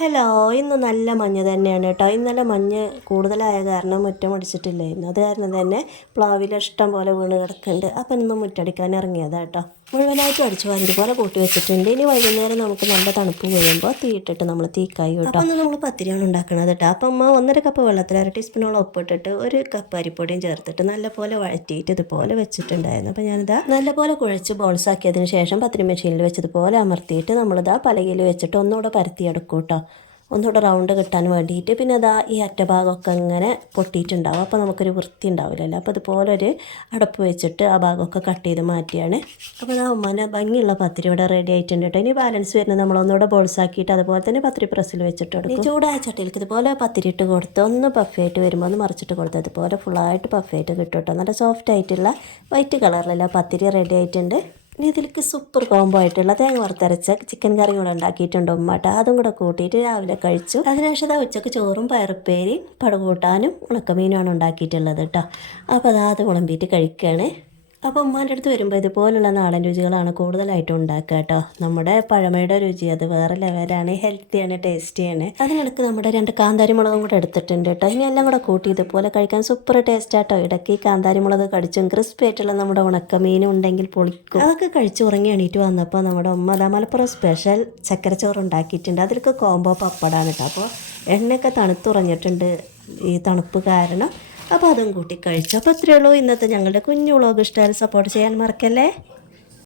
Hello, ഇന്ന് നല്ല മഞ്ഞ് തന്നെയാണ് കേട്ടോ. ഇന്നലെ മഞ്ഞ് കൂടുതലായ കാരണം മുറ്റം അടിച്ചിട്ടില്ലായിരുന്നു. അത് കാരണം തന്നെ പ്ലാവിൽ ഇഷ്ടം പോലെ വീണ് കിടക്കുന്നുണ്ട്. അപ്പം ഇന്ന് മുറ്റടിക്കാൻ ഇറങ്ങിയതാണ് കേട്ടോ. മുഴുവനായിട്ടും അടിച്ചു വാരിതുപോലെ കൂട്ടി വെച്ചിട്ടുണ്ട്. ഇനി വൈകുന്നേരം നമുക്ക് നല്ല തണുപ്പ് വീഴുമ്പോൾ തീയിട്ടിട്ട് നമ്മൾ തീക്കായി കേട്ടോ. അപ്പം നമ്മൾ പത്തിരിയാണ് ഉണ്ടാക്കുന്നത് കേട്ടോ. അപ്പം അമ്മ 1.5 കപ്പ് വെള്ളത്തിൽ 1 ടീസ്പൂണോളം ഉപ്പിട്ടിട്ട് 1 കപ്പ് അരിപ്പൊടിയും ചേർത്തിട്ട് നല്ലപോലെ വഴറ്റിയിട്ട് ഇതുപോലെ വെച്ചിട്ടുണ്ടായിരുന്നു. അപ്പം ഞാനിതാ നല്ലപോലെ കുഴച്ച് ബോൾസ് ആക്കിയതിന് ശേഷം പത്തിരി മെഷീനിൽ വെച്ചതുപോലെ അമർത്തിയിട്ട് നമ്മളിതാ പലകയിൽ വെച്ചിട്ട് ഒന്നുകൂടെ പരത്തിയെടുക്കും കേട്ടോ. ഒന്നുകൂടെ റൗണ്ട് കിട്ടാൻ വേണ്ടിയിട്ട്. പിന്നെ അതാ ഈ അറ്റഭാഗമൊക്കെ ഇങ്ങനെ പൊട്ടിയിട്ടുണ്ടാവും. അപ്പോൾ നമുക്കൊരു വൃത്തി ഉണ്ടാവില്ലല്ലോ. അപ്പോൾ അതുപോലെ ഒരു അടപ്പ് വെച്ചിട്ട് ആ ഭാഗമൊക്കെ കട്ട് ചെയ്ത് മാറ്റിയാണ്. അപ്പോൾ ആ ഉമ്മനെ ഭംഗിയുള്ള പത്തിരി ഇവിടെ റെഡി ആയിട്ടുണ്ട് കേട്ടോ. ഇനി ബാലൻസ് വരുന്നത് നമ്മളൊന്നുകൂടെ ബോൾസാക്കിയിട്ട് അതുപോലെ തന്നെ പത്തിരി പ്രസ്സിൽ വെച്ചിട്ട് കൊടുക്കും. ചൂടായ ചട്ടിയിലേക്ക് ഇതുപോലെ പത്തിരി ഇട്ട് കൊടുത്ത് ഒന്ന് പഫായിട്ട് വരുമ്പോൾ ഒന്ന് മറിച്ചിട്ട് കൊടുത്ത് അതുപോലെ ഫുള്ളായിട്ട് പഫായിട്ട് കിട്ടും കേട്ടോ. നല്ല സോഫ്റ്റ് ആയിട്ടുള്ള വൈറ്റ് കളറിലുള്ള പത്തിരി റെഡി ആയിട്ടുണ്ട്. ഇനി ഇതിലേക്ക് സൂപ്പർ കോംബോ ആയിട്ടുള്ള തേങ്ങ വറുത്തരച്ച ചിക്കൻ കറി കൂടെ ഉണ്ടാക്കിയിട്ടുണ്ട് ഉമ്മാട്ട. അതും കൂടെ കൂട്ടിയിട്ട് രാവിലെ കഴിച്ചു. അതിനുശേഷം ഉച്ചക്ക് ചോറും പയറുപ്പേരിയും പടകൂട്ടാനും ഉണക്കമീനുമാണ് ഉണ്ടാക്കിയിട്ടുള്ളത് കേട്ടോ. അപ്പോൾ അത് വിളമ്പിയിട്ട് കഴിക്കുകയാണ്. അപ്പോൾ ഉമ്മാൻ്റെ അടുത്ത് വരുമ്പോൾ ഇതുപോലുള്ള നാടൻ രുചികളാണ് കൂടുതലായിട്ടും ഉണ്ടാക്കുക കേട്ടോ. നമ്മുടെ പഴമയുടെ രുചി അത് വേറെ ലെവലാണ്. ഹെൽത്തിയാണ്, ടേസ്റ്റിയാണ്. അതിനിടയ്ക്ക് നമ്മുടെ 2 കാന്താരി മുളകും കൂടെ എടുത്തിട്ടുണ്ട് കേട്ടോ. ഇനി എല്ലാം കൂടെ കൂട്ടി ഇതുപോലെ കഴിക്കാൻ സൂപ്പർ ടേസ്റ്റ് ആട്ടോ. ഇടയ്ക്ക് ഈ കാന്താരി മുളക് കടിച്ചും ക്രിസ്പി ആയിട്ടുള്ള നമ്മുടെ ഉണക്കമീനും ഉണ്ടെങ്കിൽ പൊളിക്കും. അതൊക്കെ കഴിച്ച് ഉറങ്ങി എണീറ്റ് വന്നപ്പോൾ നമ്മുടെ ഉമ്മ അതാ മലപ്പുറം സ്പെഷ്യൽ ചക്കരച്ചോറ് ഉണ്ടാക്കിയിട്ടുണ്ട്. അതിലൊക്കെ കോംബോ പപ്പടാണ് കേട്ടോ. അപ്പോൾ എണ്ണയൊക്കെ തണുത്തുറഞ്ഞിട്ടുണ്ട് ഈ തണുപ്പ് കാരണം. അപ്പോൾ അതും കൂട്ടി കഴിച്ചു. അപ്പോൾ ഇത്രയേ ഉള്ളൂ ഇന്നത്തെ ഞങ്ങളുടെ കുഞ്ഞു വ്ളോഗ്. ഇഷ്ടമായാലും സപ്പോർട്ട് ചെയ്യാൻ മറക്കല്ലേ.